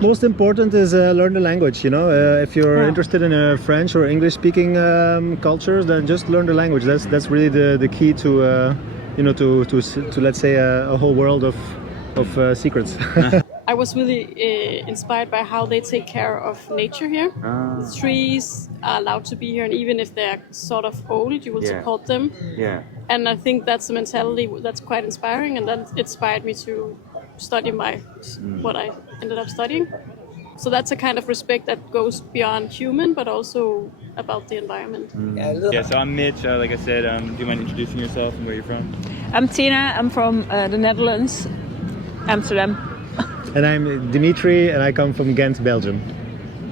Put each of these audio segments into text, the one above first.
Most important is learn the language. If you're interested in French or English-speaking cultures, then just learn the language. That's really the key to to let's say a whole world of secrets. I was really inspired by how they take care of nature here. The trees are allowed to be here, and even if they're sort of old, you will support them. Yeah. And I think that's a mentality that's quite inspiring, and that inspired me to study what I ended up studying. So that's a kind of respect that goes beyond human, but also about the environment. Yeah, so I'm Mitch. Like I said, do you mind introducing yourself and where you're from? I'm Tina. I'm from the Netherlands, Amsterdam. And I'm Dimitri, and I come from Ghent, Belgium.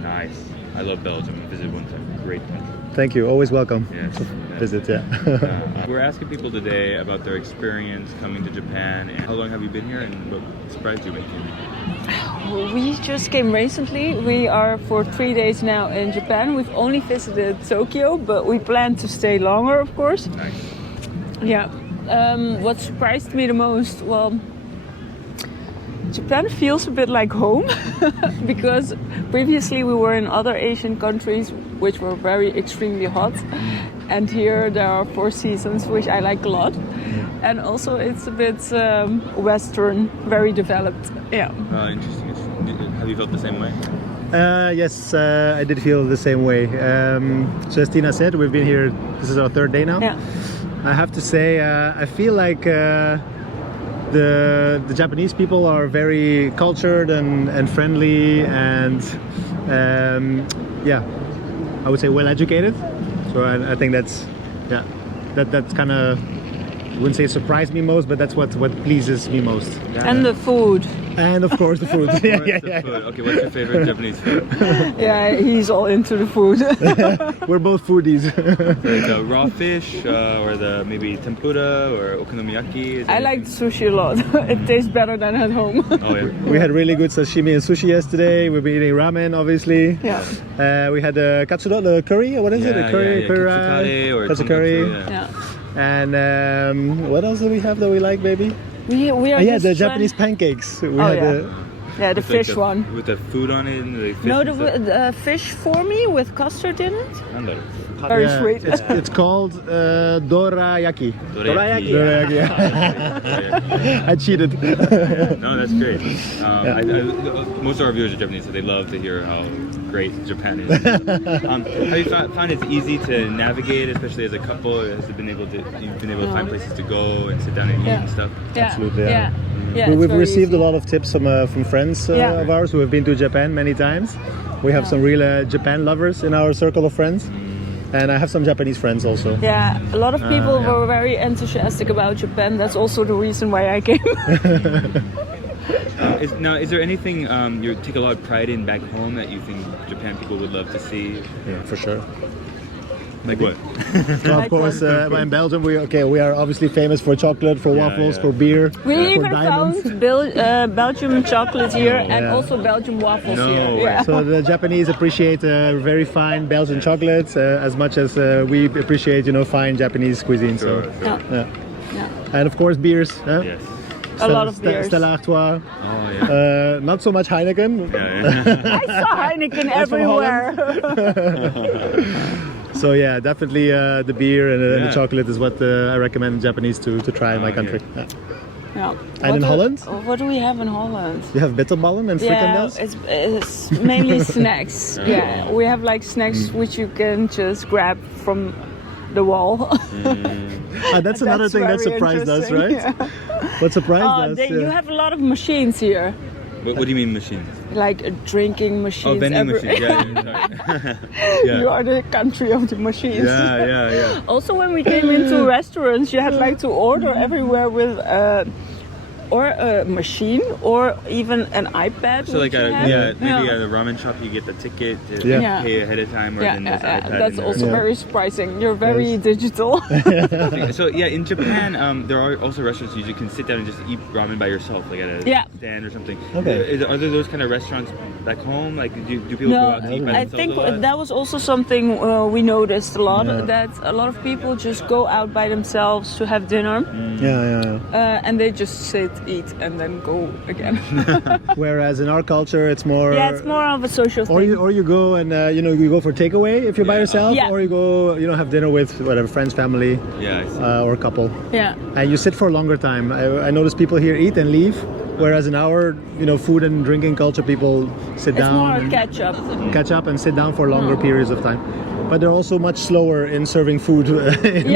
Nice. I love Belgium. I visited one time. Great country. Thank you. Always welcome. Yes. Visit, yeah. We're asking people today about their experience coming to Japan. And how long have you been here, and what surprised you when you came here? We just came recently. We are for 3 days now in Japan. We've only visited Tokyo, but we plan to stay longer, of course. Nice. Yeah. What surprised me the most, well, Japan feels a bit like home because previously we were in other Asian countries which were very extremely hot, and here there are 4 seasons, which I like a lot. And also it's a bit Western, very developed. Yeah. Interesting. Have you felt the same way? Yes, I did feel the same way. So as Tina said, we've been here, this is our 3rd day now. Yeah. I have to say, I feel like the Japanese people are very cultured and friendly, and I would say well educated. So I think that's kind of, I wouldn't say surprised me most, but that's what pleases me most. And the food. And of course the food. The food. Okay, what's your favorite Japanese food? Yeah, he's all into the food. We're both foodies. Like the raw fish, or the maybe tempura or okonomiyaki. I like sushi a lot. It tastes better than at home. Oh yeah. We had really good sashimi and sushi yesterday. We've been eating ramen, obviously. Yeah. We had katsudon, the curry. What is it? The curry, katsukare or katsu curry. Yeah. And what else do we have that we like, baby? We are Yeah, just the trying- Japanese pancakes. We Oh, had yeah, the With fish like the, one. with the food on it and the fish. No, and stuff? the fish for me with custard in it. Handai. Very sweet. It's called dorayaki. Dorayaki. Dorayaki. I cheated. No, that's great. Most of our viewers are Japanese, so they love to hear how great Japan is. Have you found it's easy to navigate, especially as a couple? You've been able to find places to go and sit down and eat and stuff? Yeah. Absolutely, Yeah. Yeah, We've it's very received easy. a lot of tips from friends of ours who have been to Japan many times. We have some real Japan lovers in our circle of friends. And I have some Japanese friends also. Yeah, a lot of people were very enthusiastic about Japan. That's also the reason why I came. Is there anything you take a lot of pride in back home that you think Japan people would love to see? Yeah, for sure. Like what? Well, of course, in Belgium we are obviously famous for chocolate, for waffles, for beer, We for even diamonds. found Belgium chocolate here and Yeah. also Belgium waffles No here. way. Yeah. So the Japanese appreciate very fine Belgian chocolate as much as we appreciate fine Japanese cuisine. Sure, So sure. Yeah. and of course beers. Yes. A lot of beers. Stella Artois. Oh yeah. Not so much Heineken. Yeah. I saw Heineken everywhere. So yeah, definitely the beer and Yeah. the chocolate is what I recommend Japanese to try in my country. yeah. Yeah. Yeah. And in Holland? What do we have in Holland? You have bitterballen and Yeah, frikandels? it's mainly snacks. Yeah, we have like snacks which you can just grab from the wall. That's another thing that very surprised us, interesting. right? Yeah. What surprised us? You have a lot of machines here, What do you mean machines? like drinking machines. Oh, vending every- machines. Yeah. You are the country of the machines. Yeah. Also, when we came into restaurants, you had like to order everywhere with or a machine or even an iPad. So like which you have. maybe at a ramen shop you get the ticket to Yeah. pay ahead of time, or then there's iPad. That's in also there. very surprising. You're very Yes. digital. So yeah, in Japan, there are also restaurants you can sit down and just eat ramen by yourself, like at a Yeah. stand or something. Okay. Are there those kind of restaurants back home? Like, do people go out to eat by I themselves think a lot? that was also something we noticed a lot, Yeah. that a lot of people just go out by themselves to have dinner, and they just sit, eat, and then go again. Whereas in our culture, it's more. Yeah, it's more of a social thing. Or you go and you go for takeaway if you're by yourself, Yeah. or you go have dinner with whatever friends, family, Yeah, I see. or a couple, Yeah. and you sit for a longer time. I notice people here eat and leave, whereas in our food and drinking culture, people sit It's down, more a and catch up. catch up, and sit down for longer periods of time. But they're also much slower in serving food.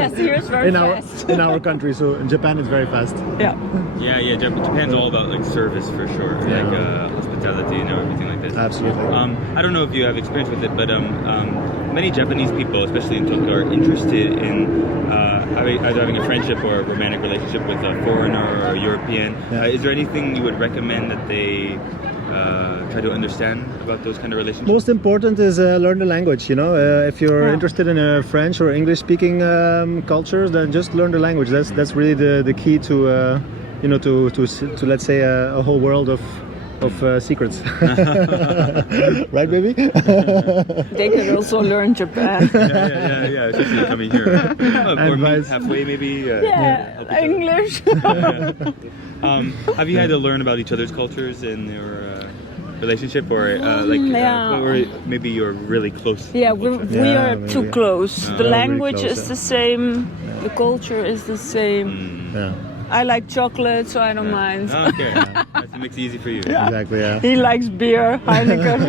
Yes, here it's very in fast. our country. So in Japan, it's very fast. Yeah. Yeah. Japan's all about like service for sure, like hospitality and everything like this. Absolutely. I don't know if you have experience with it, but many Japanese people, especially in Tokyo, are interested in either having a friendship or a romantic relationship with a foreigner or a European. Yeah. Is there anything you would recommend that they try to understand about those kind of relationships? Most important is learn the language. If you're interested in French or English-speaking cultures, then just learn the language. That's really the key to to let's say a whole world of secrets. Right, baby? They could also learn Japan. Yeah. Especially coming here, or meet Advice. halfway maybe. Yeah, help each other. English. Have you had to learn about each other's cultures in your relationship, or yeah. or maybe you're really close? Yeah, we Yeah, are too maybe. close. The Very language close, is yeah. the same. The culture is the same. Yeah. I like chocolate, so I don't mind. Oh, okay, that makes it easy for you. Exactly. Yeah. He likes beer, Heineken.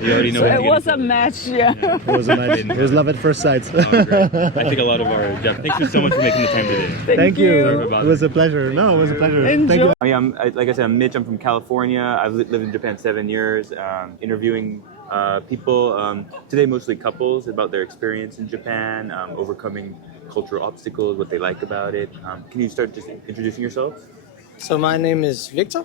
You already know. So what to it get was into. a match, yeah. It was a match. It was love at first sight. Oh, great. I think a lot of our Thanks for so much for making the time today. Thank you. Sorry about It was a pleasure. No, it was a pleasure. Enjoy. Thank you. Like I said, I'm Mitch. I'm from California. I've lived in Japan 7 years, interviewing people. Today, mostly couples about their experience in Japan, overcoming cultural obstacles, what they like about it. Can you start just introducing yourself? So my name is Victor,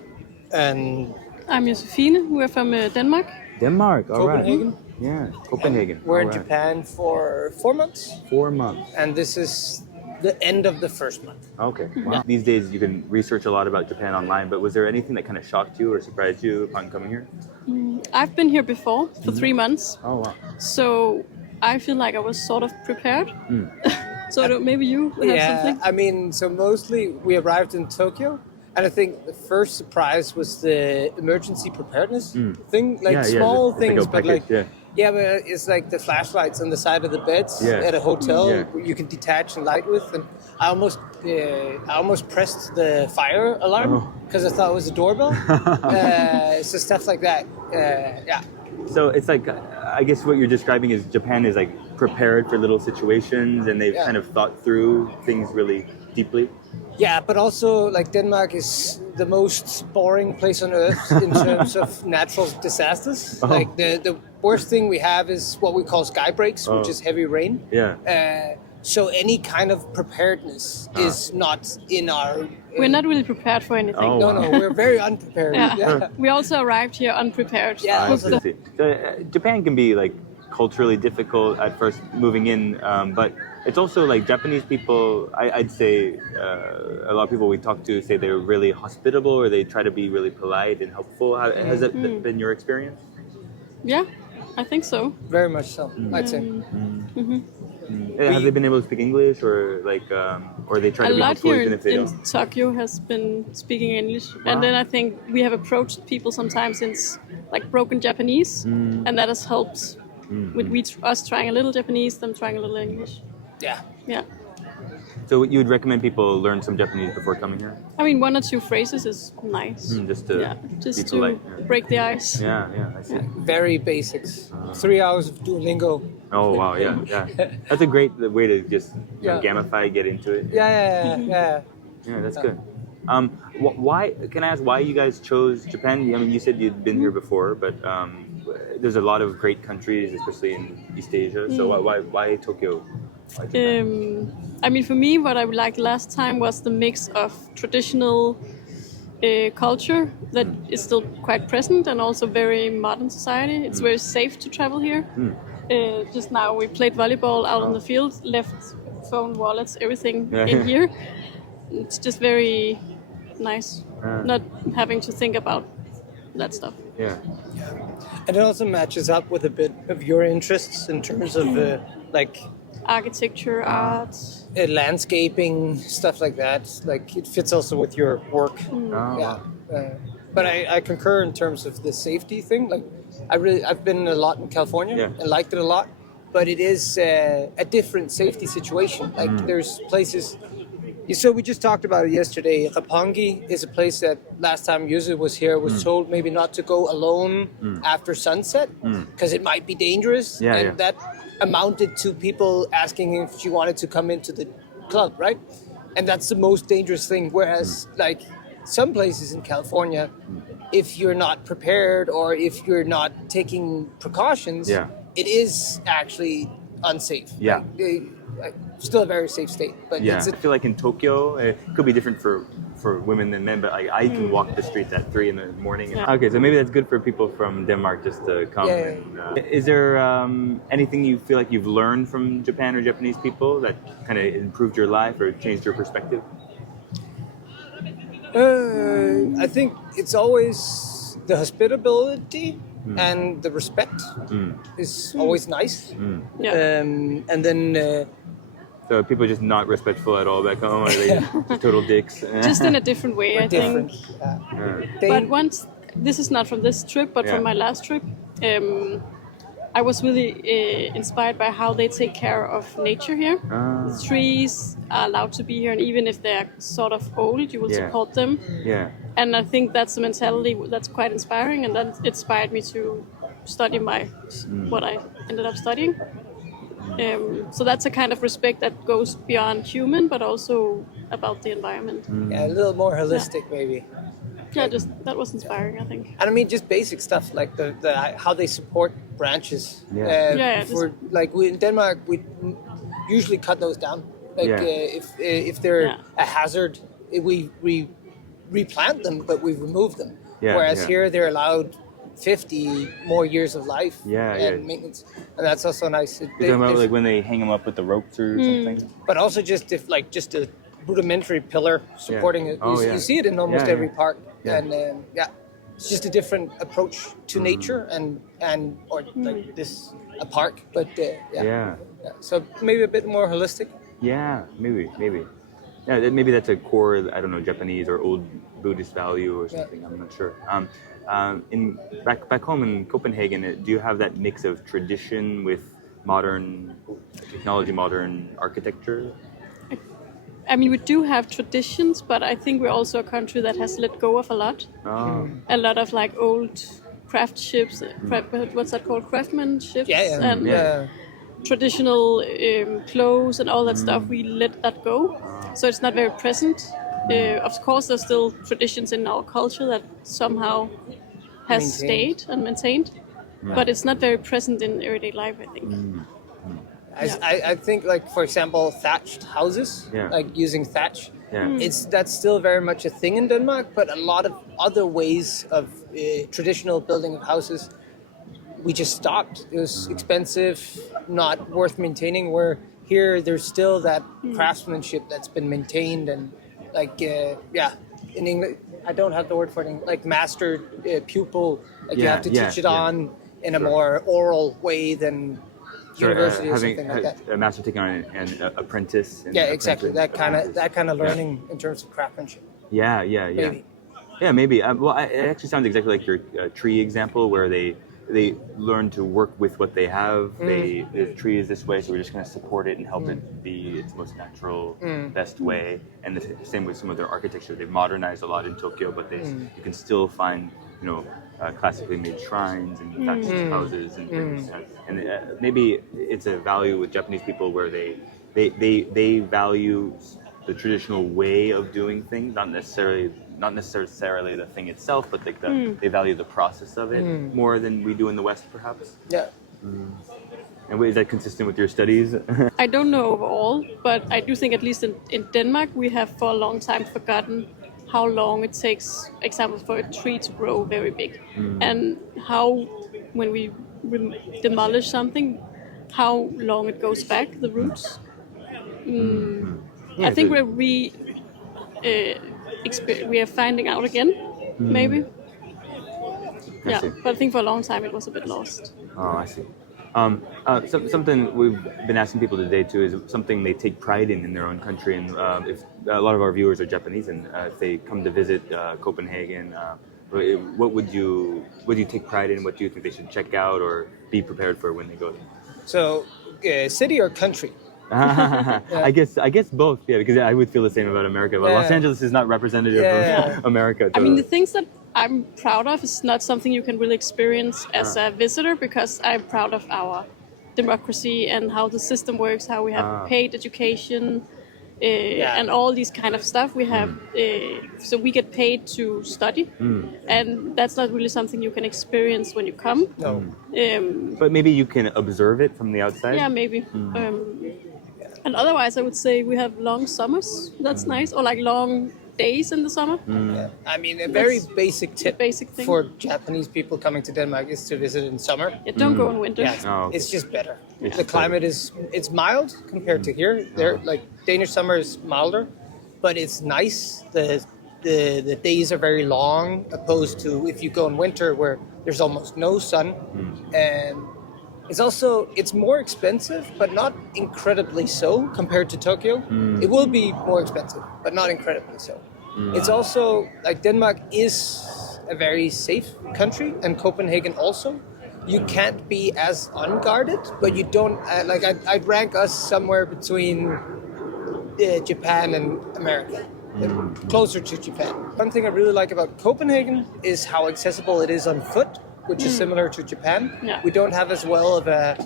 and I'm Josefine. We're from Denmark. Denmark. All right. Copenhagen. Yeah, Copenhagen. We're in All right. Japan for 4 months, 4 months. and this is the end of the first month. Okay. Wow. These days, you can research a lot about Japan online. But was there anything that kind of shocked you or surprised you upon coming here? I've been here before for 3 months, Oh wow. so I feel like I was sort of prepared. So maybe you have something? I mean, so mostly we arrived in Tokyo, and I think the first surprise was the emergency preparedness thing, like small it's things, a but package, like yeah, but it's like the flashlights on the side of the beds at a hotel you can detach and light with, and I almost pressed the fire alarm because I thought it was a doorbell. So stuff like that. Yeah. So it's like, I guess what you're describing is Japan is like prepared for little situations, and they've kind of thought through things really deeply. Yeah, but also like Denmark is the most boring place on earth in terms of natural disasters. Like the worst thing we have is what we call sky breaks, which is heavy rain. Yeah. So any kind of preparedness is not in our. We're not really prepared for anything. Oh, No, wow. no, we're very unprepared. Yeah. We also arrived here unprepared. Yeah. With the- So, Japan can be like culturally difficult at first moving in, but it's also like Japanese people, I'd say a lot of people we talk to say they're really hospitable, or they try to be really polite and helpful. Has that been your experience? Yeah, I think so. Very much so, I'd say. Have they been able to speak English, or like, or they try A to be lot helpful here even in, if they in don't? Tokyo has been speaking English, and then I think we have approached people sometimes in like broken Japanese, and that has helped with us trying a little Japanese, them trying a little English. Yeah. Yeah, So you would recommend people learn some Japanese before coming here? I mean 1 or 2 phrases is nice. Just to Just be to polite. break the ice. Yeah, I see. Very basics. 3 hours of Duolingo. Oh wow, yeah. That's a great way to just gamify, get into it. Yeah. Yeah, that's good. Why? Can I ask why you guys chose Japan? I mean, you said you'd been here before, but there's a lot of great countries, especially in East Asia. So why Tokyo? Why Japan? I mean, for me, what I liked last time was the mix of traditional culture that is still quite present, and also very modern society. It's very safe to travel here. Just now we played volleyball out on the field, left phone, wallets, everything in here. It's just very nice, not having to think about that stuff. Yeah. And it also matches up with a bit of your interests in terms of like Architecture, art. Landscaping, stuff like that. Like it fits also with your work. Oh. Yeah. But I concur in terms of the safety thing. Like I've been a lot in California and liked it a lot. But it is a different safety situation. Like there's places. So we just talked about it yesterday. Rapongi is a place that last time Yuzu was here was told maybe not to go alone after sunset because it might be dangerous. And that amounted to people asking if she wanted to come into the club, right? And that's the most dangerous thing. Whereas like some places in California, if you're not prepared or if you're not taking precautions, it is actually unsafe. Yeah. Like, still a very safe state. But I feel like in Tokyo, it could be different for women than men, but like I can walk the streets at 3 a.m. Okay, so maybe that's good for people from Denmark just to come. Is there anything you feel like you've learned from Japan or Japanese people that kind of improved your life or changed your perspective? I think it's always the hospitability and the respect is always nice. And then... So people are just not respectful at all back home? Are they total dicks? Just in a different way, I think. But once, this is not from this trip, but from my last trip, I was really inspired by how they take care of nature here. The trees are allowed to be here, and even if they're sort of old, you will support them. And I think that's a mentality that's quite inspiring, and that inspired me to study what I ended up studying. So that's a kind of respect that goes beyond human, but also about the environment. Yeah, a little more holistic, maybe. Yeah, just that was inspiring, I think. And I mean, just basic stuff like the how they support branches. Like in Denmark, we usually cut those down. Like if they're a hazard, we replant them, but we remove them. Whereas here, they're allowed 50 more years of life and maintenance, and that's also nice. You're talking about like when they hang them up with the ropes or something? But also just just a rudimentary pillar supporting it. You see it in almost every park, and it's just a different approach to nature or like this a park, but so maybe a bit more holistic. Yeah, maybe. Yeah, maybe that's a core, I don't know, Japanese or old Buddhist value or something. I'm not sure. Back home in Copenhagen, do you have that mix of tradition with modern technology, modern architecture? I mean, we do have traditions, but I think we're also a country that has let go of a lot. A lot of like old craftships, what's that called? Craftsmanships? And traditional clothes and all that stuff, we let that go. So it's not very present. Of course, there's still traditions in our culture that somehow has stayed and maintained, but it's not very present in everyday life, I think. I think, like, for example, thatched houses, like using thatch, that's still very much a thing in Denmark, but a lot of other ways of traditional building of houses, we just stopped. It was expensive, not worth maintaining, where here there's still that craftsmanship that's been maintained and like, in English, I don't have the word for it, like master pupil, like you have to teach it on in a more oral way than university or something like that. A master taking on an apprentice. Exactly. That kind of learning in terms of craftsmanship. Maybe. Yeah, maybe. Well, it actually sounds exactly like your tree example, where they learn to work with what they have. The tree is this way, so we're just going to support it and help it be its most natural, best way. And the same with some of their architecture. They've modernized a lot in Tokyo, but you can still find, classically made shrines and thatched houses and things. And maybe it's a value with Japanese people where they value the traditional way of doing things, not necessarily the thing itself, but like they value the process of it more than we do in the West, perhaps. And is that consistent with your studies? I don't know overall, but I do think at least in Denmark we have for a long time forgotten how long it takes, example, for a tree to grow very big, and how when we demolish something, how long it goes back, the roots. I think we are finding out again, maybe. Yeah, see. but I think for a long time it was a bit lost. Oh, I see. Something we've been asking people today too is something they take pride in their own country, and if a lot of our viewers are Japanese, and if they come to visit Copenhagen, what would you take pride in? What do you think they should check out or be prepared for when they go there? So, city or country? I guess both. Yeah, because I would feel the same about America. But Los Angeles is not representative of America. I mean, the things that I'm proud of is not something you can really experience as a visitor, because I'm proud of our democracy and how the system works, how we have paid education, and all these kind of stuff. We have, so we get paid to study, and that's not really something you can experience when you come. No. But maybe you can observe it from the outside. Yeah, maybe. And otherwise, I would say we have long summers. That's nice, or like long days in the summer. Yeah. I mean, a very basic tip basic thing. for Japanese people coming to Denmark is to visit in summer. Yeah, don't go in winter. Yeah, Oh, okay. it's just better. It's The climate it's mild compared to here. There, like Danish summer is milder, but it's nice. The days are very long, opposed to if you go in winter where there's almost no sun, and it's more expensive, but not incredibly so compared to Tokyo. It will be more expensive, but not incredibly so. It's also like Denmark is a very safe country, and Copenhagen also. You can't be as unguarded, but you don't like. I'd rank us somewhere between Japan and America, closer to Japan. One thing I really like about Copenhagen is how accessible it is on foot, which is similar to Japan. Yeah. We don't have as well of a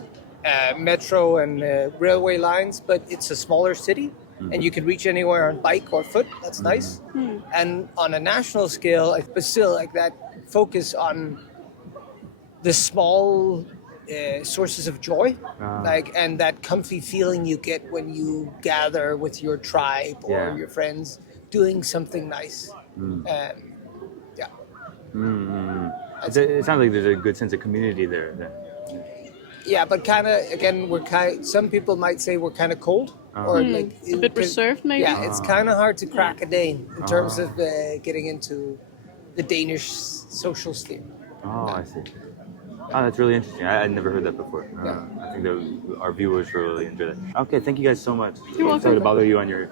metro and railway lines, but it's a smaller city, and you can reach anywhere on bike or foot. That's nice. And on a national scale, but still like that focus on the small sources of joy, and that comfy feeling you get when you gather with your tribe or your friends doing something nice. It sounds like there's a good sense of community there. Yeah, but kind of again, some people might say we're kind of cold, or like A bit reserved, maybe. Yeah, it's kind of hard to crack a Dane in terms of getting into the Danish social sphere. Oh, I see. Oh, that's really interesting. I'd never heard that before. I think our viewers will really enjoy that. Okay, thank you guys so much. You're welcome. Sorry to bother you on your